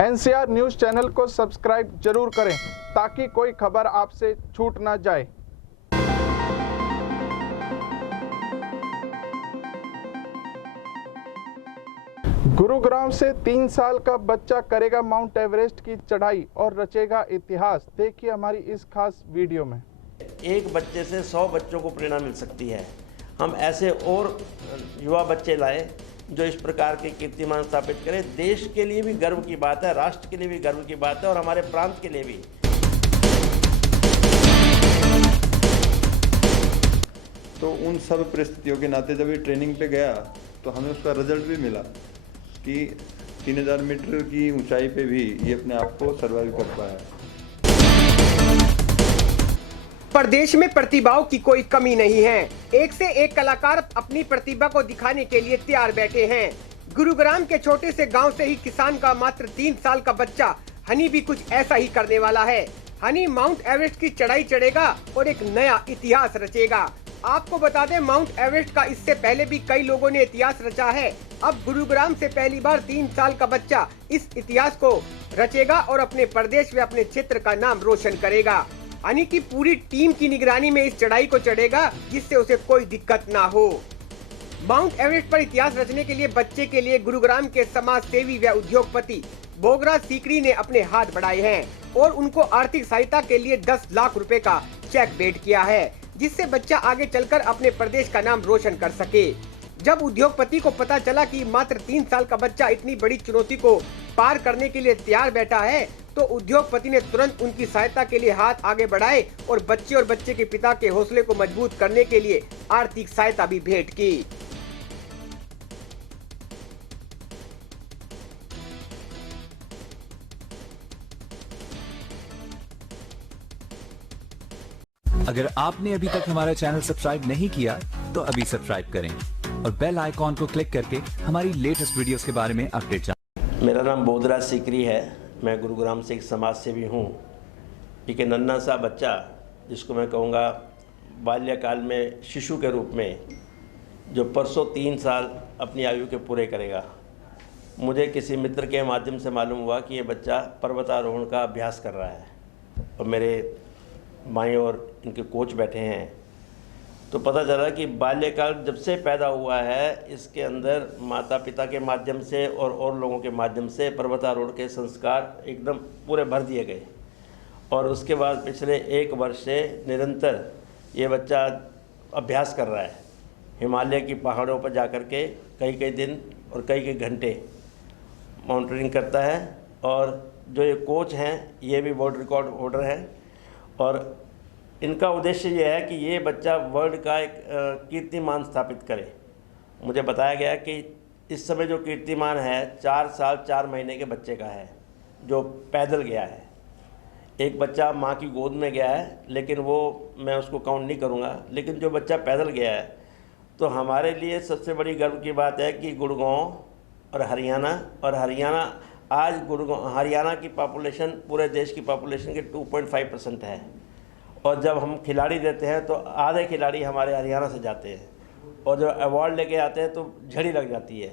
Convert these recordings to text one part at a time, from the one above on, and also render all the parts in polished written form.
NCR news channel को subscribe जरूर करें ताकि कोई खबर आपसे छूट ना जाए। गुरुग्राम से 3 साल का बच्चा करेगा माउंट एवरेस्ट की चढ़ाई और रचेगा इतिहास। देखिए हमारी इस खास वीडियो में। एक बच्चे से 100 बच्चों को प्रेरणा मिल सकती है। हम ऐसे और युवा बच्चे लाएं जो इस प्रकार के कीर्तिमान स्थापित करें। देश के लिए भी गर्व की बात है, राष्ट्र के लिए भी गर्व की बात है और हमारे प्रांत के लिए भी। तो उन सब परिस्थितियों के नाते जब ये ट्रेनिंग पे गया तो हमें उसका रिजल्ट भी मिला कि 3000 मीटर की ऊंचाई पे भी ये अपने आप को सर्वाइव कर पाया। प्रदेश में प्रतिभाओं की कोई कमी नहीं है। एक से एक कलाकार अपनी प्रतिभा को दिखाने के लिए तैयार बैठे हैं। गुरुग्राम के छोटे से गांव से ही किसान का मात्र 3 साल का बच्चा हनी भी कुछ ऐसा ही करने वाला है। हनी माउंट एवरेस्ट की चढ़ाई चढ़ेगा और एक नया इतिहास रचेगा। आपको बता दें, माउंट एवरेस्ट का इससे पहले भी कई लोगों ने इतिहास रचा है। अब गुरुग्राम से पहली बार 3 साल का बच्चा इस इतिहास को रचेगा और अपने प्रदेश व अपने क्षेत्र का नाम रोशन करेगा। हनी की पूरी टीम की निगरानी में इस चढ़ाई को चढ़ेगा जिससे उसे कोई दिक्कत ना हो। माउंट एवरेस्ट पर इतिहास रचने के लिए बच्चे के लिए गुरुग्राम के समाज सेवी व उद्योगपति बोगरा सीकरी ने अपने हाथ बढ़ाए हैं और उनको आर्थिक सहायता के लिए 10 लाख रुपए का चेक भेंट किया है, जिससे बच्चा आगे चलकर अपने प्रदेश का नाम रोशन कर सके। जब उद्योगपति को पता चला कि मात्र 3 साल का बच्चा इतनी बड़ी चुनौती को पार करने के लिए तैयार बैठा है, तो उद्योगपति ने तुरंत उनकी सहायता के लिए हाथ आगे बढ़ाए और बच्चे के पिता के हौसले को मजबूत करने के लिए आर्थिक सहायता भी भेंट की। अगर आपने अभी तक हमारा चैनल सब्सक्राइब नहीं किया तो अभी सब्सक्राइब करें और बेल आइकॉन को क्लिक करके हमारी लेटेस्ट वीडियोस के बारे में अपडेट जानें। मेरा नाम बोगरा सीकरी है। मैं गुरुग्राम से एक समाज सेवी हूँ। एक नन्हा सा बच्चा जिसको मैं कहूँगा बाल्यकाल में शिशु के रूप में, जो परसों 3 साल अपनी आयु के पूरे करेगा। मुझे किसी मित्र के माध्यम से मालूम हुआ कि ये बच्चा पर्वतारोहण का अभ्यास कर रहा है और मेरे बाईं ओर इनके कोच बैठे हैं। तो पता चला कि बाल्यकाल जब से पैदा हुआ है, इसके अंदर माता पिता के माध्यम से और लोगों के माध्यम से पर्वतारोहण के संस्कार एकदम पूरे भर दिए गए। और उसके बाद पिछले 1 वर्ष से निरंतर ये बच्चा अभ्यास कर रहा है। हिमालय की पहाड़ों पर जाकर के कई दिन और कई घंटे माउंटेनिंग करता है। और जो ये कोच हैं ये भी वर्ल्ड रिकॉर्ड होल्डर हैं और इनका उद्देश्य ये है कि ये बच्चा वर्ल्ड का एक कीर्तिमान स्थापित करे। मुझे बताया गया कि इस समय जो कीर्तिमान है 4 साल 4 महीने के बच्चे का है, जो पैदल गया है। एक बच्चा माँ की गोद में गया है, लेकिन वो मैं उसको काउंट नहीं करूँगा। लेकिन जो बच्चा पैदल गया है, तो हमारे लिए सबसे बड़ी गर्व की बात है कि गुड़गांव और हरियाणा आज हरियाणा की पॉपुलेशन पूरे देश की पॉपुलेशन के 2.5% है। और जब हम खिलाड़ी देते हैं तो आधे खिलाड़ी हमारे हरियाणा से जाते हैं और जब अवार्ड लेके आते हैं तो झड़ी लग जाती है।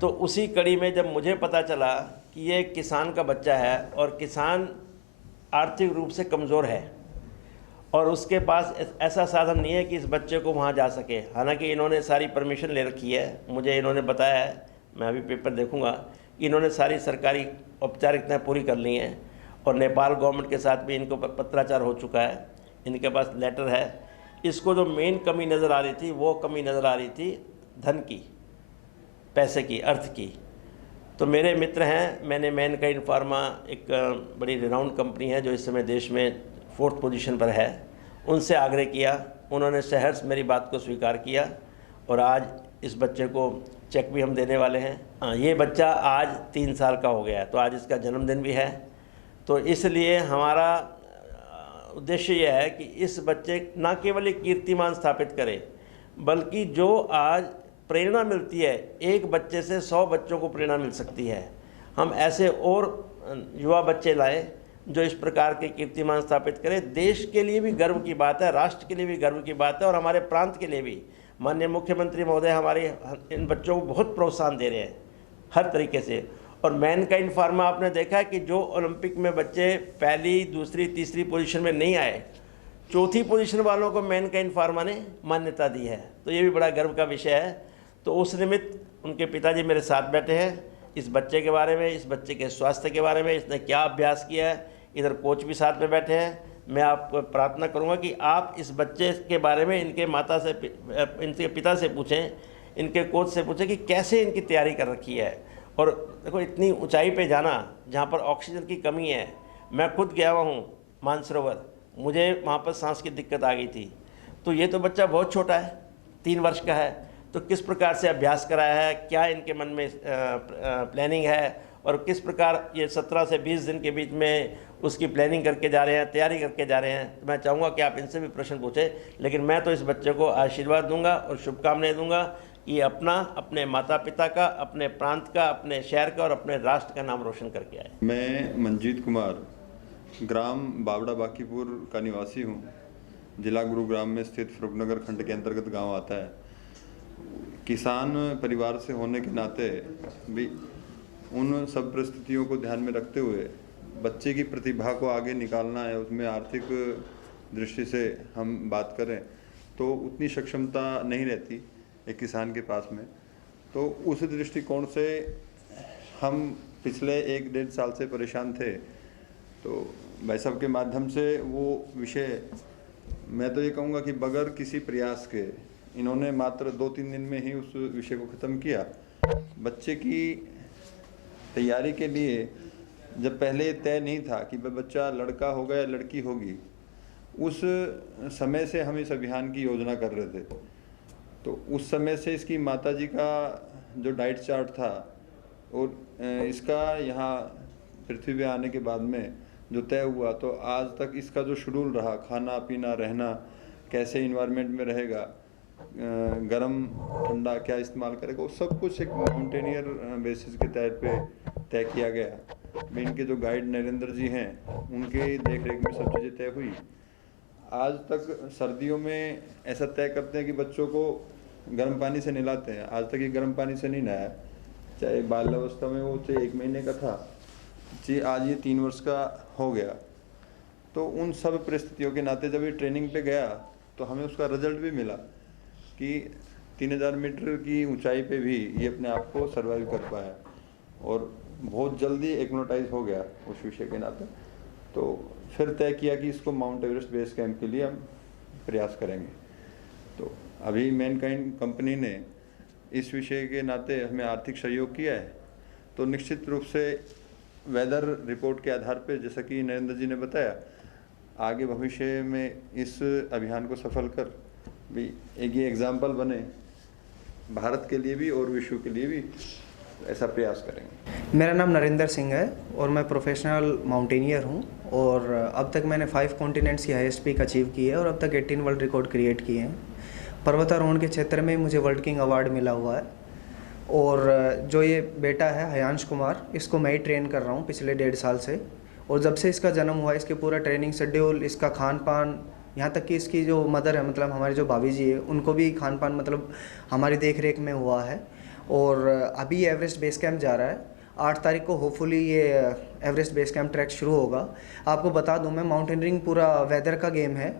तो उसी कड़ी में जब मुझे पता चला कि ये किसान का बच्चा है और किसान आर्थिक रूप से कमज़ोर है और उसके पास ऐसा साधन नहीं है कि इस बच्चे को वहाँ जा सके। हालांकि इन्होंने सारी परमिशन ले रखी है। मुझे इन्होंने बताया है, मैं अभी पेपर देखूँगा, कि इन्होंने सारी सरकारी औपचारिकताएँ पूरी कर ली हैं और नेपाल गवर्नमेंट के साथ भी इनको पत्राचार हो चुका है। इनके पास लेटर है। इसको जो मेन कमी नज़र आ रही थी, वो कमी नज़र आ रही थी धन की, पैसे की, अर्थ की। तो मेरे मित्र हैं, मैंने मैनकाइंड फार्मा एक बड़ी रिनाउंड कंपनी है जो इस समय देश में 4th पोजीशन पर है, उनसे आग्रह किया। उन्होंने सहर्ष मेरी बात को स्वीकार किया और आज इस बच्चे को चेक भी हम देने वाले हैं। ये बच्चा आज 3 साल का हो गया है, तो आज इसका जन्मदिन भी है। तो इसलिए हमारा उद्देश्य यह है कि इस बच्चे न केवल एक कीर्तिमान स्थापित करे, बल्कि जो आज प्रेरणा मिलती है, एक बच्चे से 100 बच्चों को प्रेरणा मिल सकती है। हम ऐसे और युवा बच्चे लाएं जो इस प्रकार के कीर्तिमान स्थापित करें। देश के लिए भी गर्व की बात है, राष्ट्र के लिए भी गर्व की बात है और हमारे प्रांत के लिए भी। माननीय मुख्यमंत्री महोदय हमारे इन बच्चों को बहुत प्रोत्साहन दे रहे हैं हर तरीके से। और मैनकाइंड फार्मा आपने देखा है कि जो ओलंपिक में बच्चे पहली, दूसरी, तीसरी पोजीशन में नहीं आए, चौथी पोजीशन वालों को मैनकाइंड फार्मा ने मान्यता दी है। तो ये भी बड़ा गर्व का विषय है। तो उस निमित्त उनके पिताजी मेरे साथ बैठे हैं, इस बच्चे के बारे में, इस बच्चे के स्वास्थ्य के बारे में, इसने क्या अभ्यास किया है, इधर कोच भी साथ में बैठे हैं। मैं आपको प्रार्थना करूंगा कि आप इस बच्चे के बारे में इनके इनके पिता से पूछें, इनके कोच से पूछें कि कैसे इनकी तैयारी कर रखी है। और देखो, इतनी ऊंचाई पे जाना जहाँ पर ऑक्सीजन की कमी है, मैं खुद गया हुआ हूँ मानसरोवर, मुझे वहाँ पर सांस की दिक्कत आ गई थी। तो ये तो बच्चा बहुत छोटा है, 3 वर्ष का है, तो किस प्रकार से अभ्यास कराया है, क्या इनके मन में प्लानिंग है, और किस प्रकार ये 17 से 20 दिन के बीच में उसकी प्लानिंग करके जा रहे हैं, तैयारी करके जा रहे हैं। तो मैं चाहूँगा कि आप इनसे भी प्रश्न पूछें, लेकिन मैं तो इस बच्चे को आशीर्वाद दूंगा और शुभकामनाएं दूंगा कि अपने माता पिता का, अपने प्रांत का, अपने शहर का और अपने राष्ट्र का नाम रोशन करके आए। मैं मंजीत कुमार ग्राम बावड़ा बाकीपुर का निवासी हूँ। जिला गुरुग्राम में स्थित फरुखनगर खंड के अंतर्गत गांव आता है। किसान परिवार से होने के नाते भी उन सब परिस्थितियों को ध्यान में रखते हुए बच्चे की प्रतिभा को आगे निकालना है, उसमें आर्थिक दृष्टि से हम बात करें तो उतनी सक्षमता नहीं रहती एक किसान के पास में। तो उस दृष्टिकोण से हम पिछले 1-1.5 साल से परेशान थे। तो भाई साहब के माध्यम से वो विषय, मैं तो ये कहूँगा कि बगैर किसी प्रयास के इन्होंने मात्र 2-3 दिन में ही उस विषय को ख़त्म किया। बच्चे की तैयारी के लिए जब पहले ये तय नहीं था कि बच्चा लड़का होगा या लड़की होगी, उस समय से हम इस अभियान की योजना कर रहे थे। तो उस समय से इसकी माताजी का जो डाइट चार्ट था और इसका यहाँ पृथ्वी पे आने के बाद में जो तय हुआ, तो आज तक इसका जो शेड्यूल रहा, खाना पीना, रहना, कैसे इन्वायरमेंट में रहेगा, गरम ठंडा क्या इस्तेमाल करेगा, वो सब कुछ एक माउंटेनियर बेसिस के तौर पे तय किया गया। में इनके जो गाइड नरेंद्र जी हैं, उनके देख रेख में सब चीज़ें तय हुई। आज तक सर्दियों में ऐसा तय करते हैं कि बच्चों को गर्म पानी से नहलाते हैं। आज तक ये गर्म पानी से नहीं नहाया, चाहे बाल्यावस्था में वो चाहे 1 महीने का था, जी आज ये 3 वर्ष का हो गया। तो उन सब परिस्थितियों के नाते जब ये ट्रेनिंग पे गया तो हमें उसका रिजल्ट भी मिला कि 3000 मीटर की ऊंचाई पे भी ये अपने आप को सर्वाइव कर पाया और बहुत जल्दी एक्नोटाइज हो गया उस विषय के नाते। तो फिर तय किया कि इसको माउंट एवरेस्ट बेस कैंप के लिए हम प्रयास करेंगे। तो अभी मैनकाइंड कंपनी ने इस विषय के नाते हमें आर्थिक सहयोग किया है। तो निश्चित रूप से वेदर रिपोर्ट के आधार पर, जैसा कि नरेंद्र जी ने बताया, आगे भविष्य में इस अभियान को सफल कर भी एक ये एग्जाम्पल बने भारत के लिए भी और विश्व के लिए भी, ऐसा प्रयास करेंगे। मेरा नाम नरेंद्र सिंह है और मैं प्रोफेशनल माउंटेनियर हूँ और अब तक मैंने 5 कॉन्टिनेंट्स की हाईएस्ट पीक अचीव की है और अब तक 18 वर्ल्ड रिकॉर्ड क्रिएट किए हैं। पर्वतारोहण के क्षेत्र में मुझे वर्ल्ड किंग अवार्ड मिला हुआ है। और जो ये बेटा है हयांश कुमार, इसको मैं ही ट्रेन कर रहा हूँ पिछले 1.5 साल से। और जब से इसका जन्म हुआ, इसके पूरा ट्रेनिंग शेड्यूल, इसका खान पान, यहाँ तक कि इसकी जो मदर है, मतलब हमारी जो भाभी जी है, उनको भी खान पान मतलब हमारी देख रेख में हुआ है। और अभी ये एवरेस्ट बेस कैंप जा रहा है। 8 तारीख को होपफुली ये एवरेस्ट बेस कैंप ट्रैक शुरू होगा। आपको बता दूं मैं, माउंटेनियरिंग पूरा वेदर का गेम है,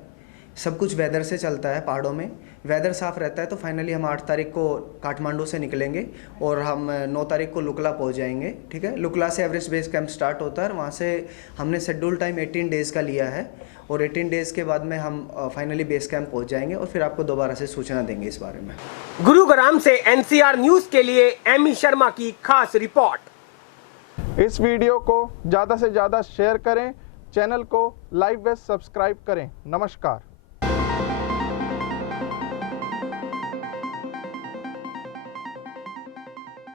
सब कुछ वेदर से चलता है। पहाड़ों में वेदर साफ़ रहता है तो फाइनली हम 8 तारीख को काठमांडू से निकलेंगे और हम 9 तारीख को लुकला पहुंच जाएंगे। ठीक है, लुकला से एवरेस्ट बेस कैंप स्टार्ट होता है। वहाँ से हमने शेड्यूल टाइम 18 डेज़ का लिया है और 18 डेज़ के बाद में हम फाइनली बेस कैंप पहुंच जाएंगे और फिर आपको दोबारा से सूचना देंगे इस बारे में। गुरुग्राम से NCR न्यूज़ के लिए एमी शर्मा की खास रिपोर्ट। इस वीडियो को ज़्यादा से ज़्यादा शेयर करें, चैनल को लाइक व सब्सक्राइब करें। नमस्कार।